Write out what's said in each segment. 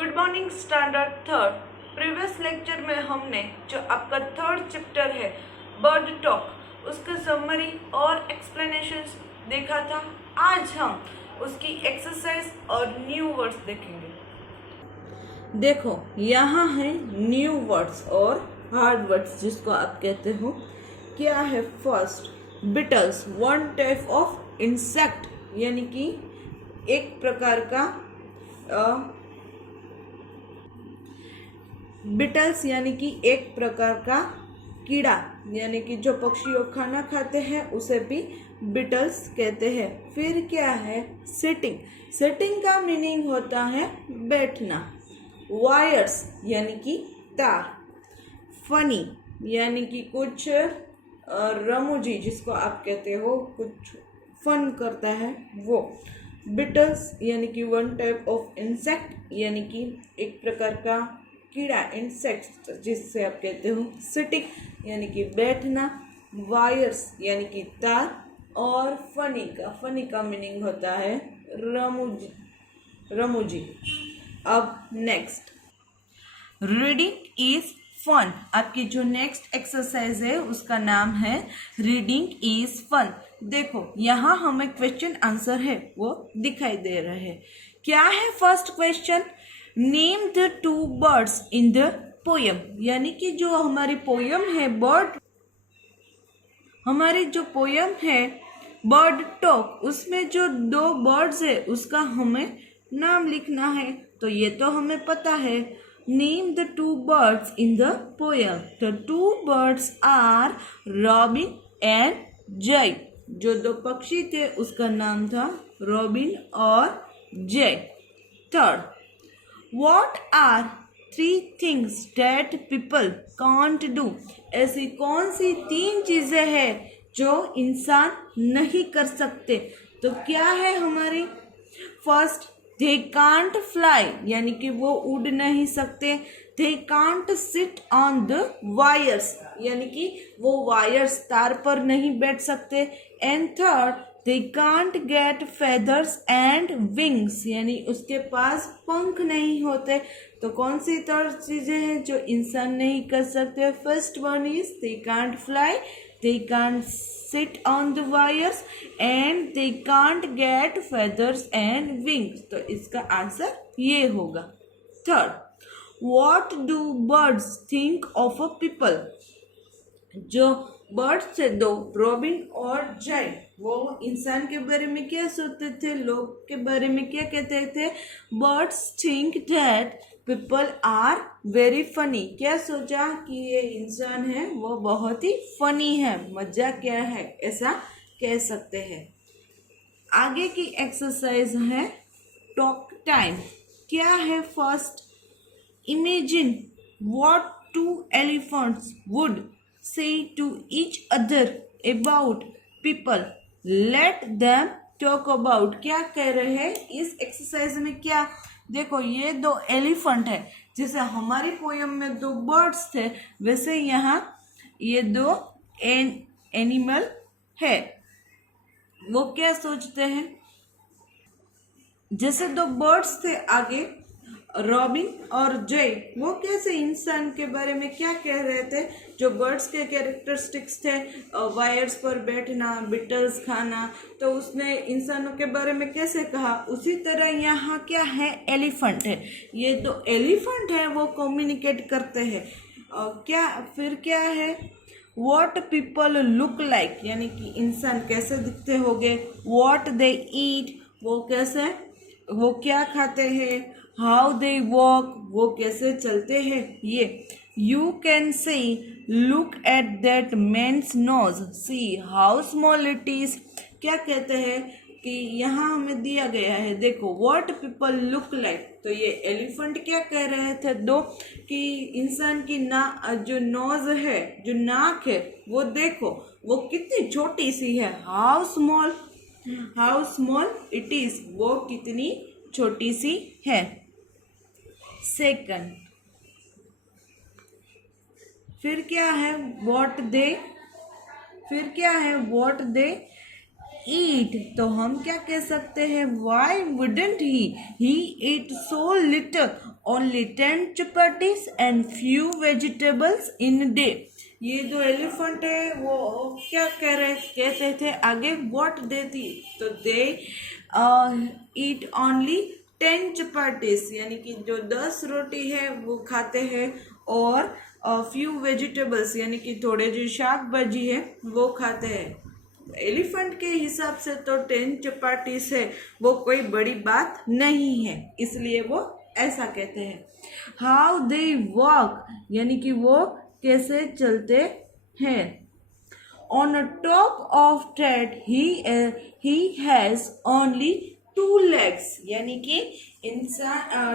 Good morning standard third. Previous lecture में हमने जो आपका थर्ड चैप्टर है बर्ड टॉक उसका समरी और एक्सप्लेनेशंस देखा था। आज हम उसकी एक्सरसाइज और न्यू वर्ड्स देखेंगे। देखो यहाँ है न्यू वर्ड्स और हार्ड वर्ड्स जिसको आप कहते हो। क्या है? First, Beatles, one type of insect, यानी कि एक प्रकार का बिटल्स यानी कि एक प्रकार का कीड़ा, यानी कि जो पक्षियों खाना खाते हैं उसे भी बिटल्स कहते हैं। फिर क्या है? सिटिंग। सिटिंग का मीनिंग होता है बैठना। वायर्स यानी कि तार। फनी यानी कि कुछ रमूजी, जिसको आप कहते हो कुछ फन करता है वो। बिटल्स यानी कि वन टाइप ऑफ इंसेक्ट, यानी कि एक प्रकार का कीड़ा, इंसेक्ट जिससे आप कहते हो। सिटिंग यानी कि बैठना। वायर्स यानी कि तार। और फनी का मीनिंग होता है रमूजी। अब नेक्स्ट, रीडिंग इज फन। आपकी जो नेक्स्ट एक्सरसाइज है उसका नाम है रीडिंग इज फन। देखो यहाँ हमें क्वेश्चन आंसर है वो दिखाई दे रहे हैं। क्या है first question? Name the two birds in the poem, यानी कि जो हमारी पोयम है हमारी जो पोयम है बर्ड टॉक, उसमें जो दो बर्ड्स है उसका हमें नाम लिखना है। तो ये तो हमें पता है। Name the two birds in the poem. The two birds are robin and jay. जो दो पक्षी थे उसका नाम था रॉबिन और जय। Third, What are three things that people can't do? ऐसी कौन सी तीन चीजें हैं जो इंसान नहीं कर सकते? तो क्या है हमारी? फर्स्ट, they can't fly, यानी कि वो उड़ नहीं सकते। they can't sit on the wires, यानी कि वो वायर्स तार पर नहीं बैठ सकते। And third, they can't get feathers and wings, यानी उसके पास पंख नहीं होते। तो कौन सी थर्ड चीजें हैं जो इंसान नहीं कर सकते? First one is they can't fly, they can't sit on the wires and they can't get feathers and wings। तो इसका आंसर ये होगा। Third, what do birds think of a people? जो बर्ड्स थे दो, रॉबिन और जय, वो इंसान के बारे में क्या सोचते थे, लोग के बारे में क्या कहते थे? Birds think that people are very funny. क्या सोचा? कि ये इंसान है वो बहुत ही फनी है, मजा क्या है, ऐसा कह सकते हैं। आगे की एक्सरसाइज है टॉक टाइम। क्या है? First, imagine what two elephants would say to each other about people, let them talk about। क्या कह रहे हैं इस एक्सरसाइज में? क्या देखो, ये दो एलिफेंट है, जैसे हमारी पोयम में दो बर्ड्स थे वैसे यहाँ ये दो एनिमल है। वो क्या सोचते हैं? जैसे दो बर्ड्स थे आगे, रॉबिन और जय, वो कैसे इंसान के बारे में क्या कह रहे थे? जो बर्ड्स के कैरेक्टरिस्टिक्स थे, वायर्स पर बैठना, बिटल्स खाना, तो उसने इंसानों के बारे में कैसे कहा? उसी तरह यहाँ क्या है? एलिफेंट है। ये दो एलिफेंट है वो कम्युनिकेट करते हैं। फिर क्या है? What people look like, यानी कि इंसान कैसे दिखते होंगे। What they eat, वो क्या खाते हैं। How they walk, वो कैसे चलते हैं। ये You can say, look at that man's nose, see how small it is। क्या कहते हैं कि यहाँ हमें दिया गया है, देखो what people look like। तो ये एलिफेंट क्या कह रहे थे दो, कि इंसान की जो नोज है, जो नाक है, वो देखो वो कितनी छोटी सी है। How small it is, वो कितनी छोटी सी है। सेकंड, फिर क्या है? what they eat तो हम क्या कह सकते हैं? Why wouldn't he? He ate so little, only 10 chapatis and few vegetables in a day. ये जो एलिफेंट है वो क्या कहते थे आगे? व्हाट देती? तो दे ईट ओनली 10 चपाटीज, यानी कि जो 10 रोटी है वो खाते हैं, और फ्यू वेजिटेबल्स यानी कि थोड़े जो शाक भाजी है वो खाते हैं। एलिफेंट के हिसाब से तो 10 चपाटीज है वो कोई बड़ी बात नहीं है, इसलिए वो ऐसा कहते हैं। हाउ दे वॉक यानी कि वो कैसे चलते हैं। On a top of that he has only 2 legs, यानी कि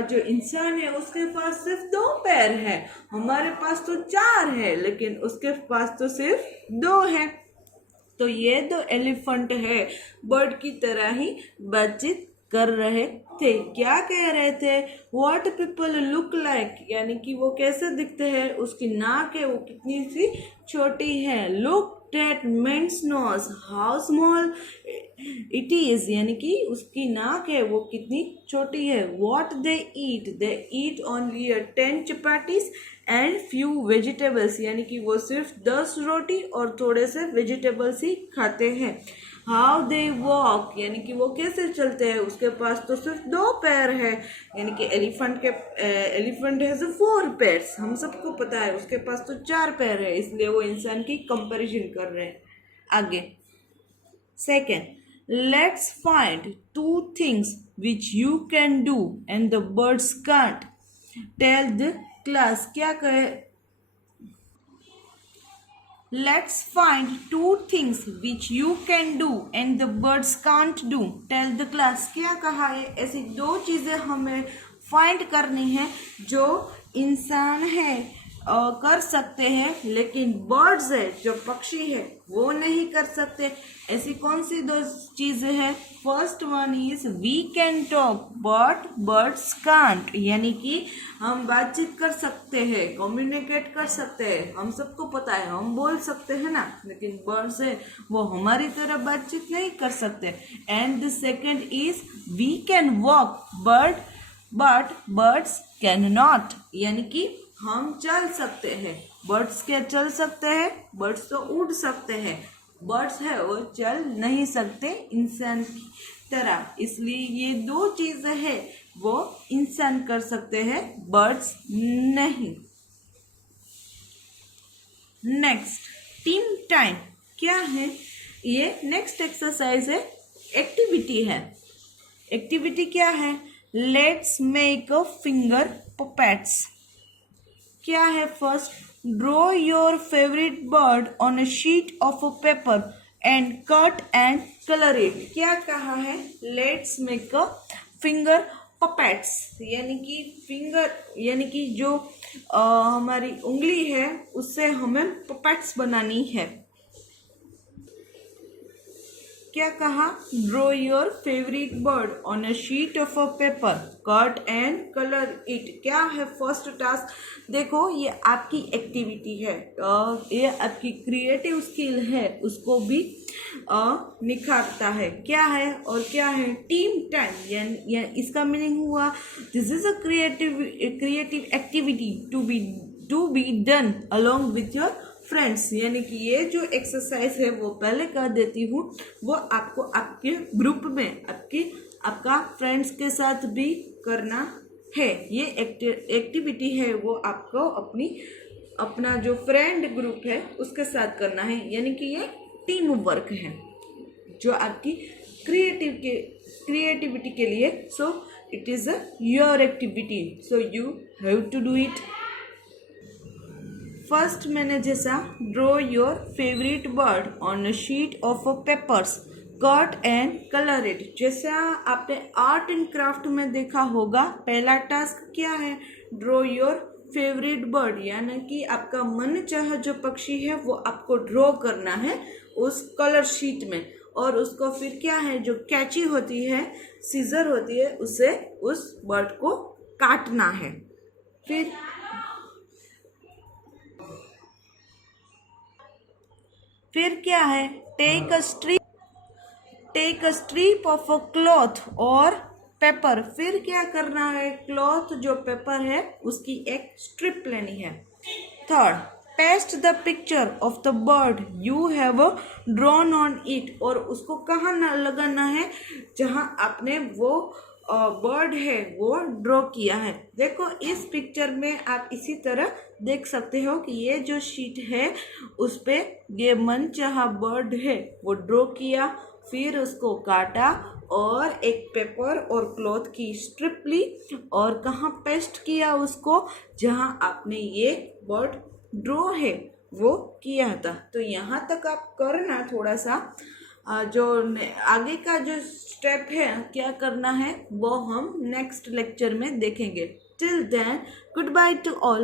जो इंसान है उसके पास सिर्फ 2 पैर है। हमारे पास तो 4 है, लेकिन उसके पास तो सिर्फ 2 है। तो ये दो एलिफेंट है बर्ड की तरह ही बातचीत कर रहे थे। क्या कह रहे थे? व्हाट पीपल लुक लाइक, यानी कि वो कैसे दिखते हैं, उसकी नाक है वो कितनी सी छोटी है। Look at men's nose how small it is, यानी कि उसकी नाक है वो कितनी छोटी है। What they eat only 10 chapatis and few vegetables, यानी कि वो सिर्फ 10 रोटी और थोड़े से वेजिटेबल्स ही खाते हैं। हाउ दे वॉक, यानी कि वो कैसे चलते हैं, उसके पास तो सिर्फ 2 पैर है, यानी कि एलिफेंट हैज 4 पैर्स, हम सबको पता है उसके पास तो 4 पैर है, इसलिए वो इंसान की कंपैरिजन कर रहे हैं। आगे second, let's find 2 things which you can do and the birds can't, tell the class. क्या कहे? Let's find 2 things which you can do and the birds can't do. Tell the class. क्या कहा है? ऐसी 2 चीजें हमें फाइंड करनी है जो इंसान है कर सकते हैं, लेकिन बर्ड्स है जो पक्षी है वो नहीं कर सकते। ऐसी कौन सी 2 चीजें हैं? First one is we can talk but birds can't, यानी कि हम बातचीत कर सकते हैं, कम्युनिकेट कर सकते हैं, हम सबको पता है हम बोल सकते हैं ना, लेकिन बर्ड्स है वो हमारी तरह बातचीत नहीं कर सकते। And the second is we can walk but birds can not, यानी कि हम चल सकते हैं, बर्ड्स क्या चल सकते हैं? बर्ड्स तो उड़ सकते हैं, बर्ड्स है वो चल नहीं सकते इंसान की तरह। इसलिए ये 2 चीजें हैं वो इंसान कर सकते हैं, बर्ड्स नहीं। नेक्स्ट, टीम टाइम क्या है? ये नेक्स्ट एक्सरसाइज है, एक्टिविटी है। एक्टिविटी क्या है? Let's make a finger puppets. क्या है? First, draw your favourite bird on a sheet of a paper and cut and colour it. क्या कहा है? Let's make a finger puppets, यानी कि फिंगर यानी कि जो हमारी उंगली है उससे हमें पपेट्स बनानी है। क्या कहा? Draw your favourite bird on a sheet of a paper, cut and colour it. क्या है फर्स्ट टास्क? देखो ये आपकी एक्टिविटी है, ये आपकी क्रिएटिव स्किल है उसको भी निखारता है। क्या है और क्या है? टीम टाइम, यानी इसका मीनिंग हुआ this is a creative activity to be done along with your friends, यानी कि ये जो एक्सरसाइज है वो पहले कर देती हूँ, वो आपको आपके ग्रुप में आपका फ्रेंड्स के साथ भी करना है। ये एक्टिविटी है वो आपको अपना जो फ्रेंड ग्रुप है उसके साथ करना है, यानी कि ये टीम वर्क है जो आपकी क्रिएटिविटी के लिए। So it is your activity, so you have to do it. First मैंने जैसा draw your favourite bird on a sheet of a papers, cut and colour it. जैसा आपने आर्ट एंड क्राफ्ट में देखा होगा, पहला टास्क क्या है? ड्रॉ योर फेवरेट बर्ड, यानी कि आपका मन चाहा जो पक्षी है वो आपको ड्रॉ करना है उस कलर शीट में, और उसको फिर क्या है जो कैची होती है, सीजर होती है, उससे उस बर्ड को काटना है। फिर क्या है? Take a strip take a strip of a cloth और पेपर, फिर क्या करना है, क्लॉथ जो पेपर है उसकी एक स्ट्रिप लेनी है। Third, paste the picture of the bird you have drawn on it, और उसको कहाँ लगाना है, जहाँ आपने वो बर्ड है वो ड्रॉ किया है। देखो इस पिक्चर में आप इसी तरह देख सकते हो कि ये जो शीट है उस पे ये मनचाहा बर्ड है वो ड्रॉ किया, फिर उसको काटा और एक पेपर और क्लॉथ की स्ट्रिप ली और कहाँ पेस्ट किया उसको, जहाँ आपने ये बर्ड ड्रॉ है वो किया था। तो यहाँ तक आप करना थोड़ा सा, जो आगे का जो स्टेप है क्या करना है वो हम नेक्स्ट लेक्चर में देखेंगे। Till then goodbye to all.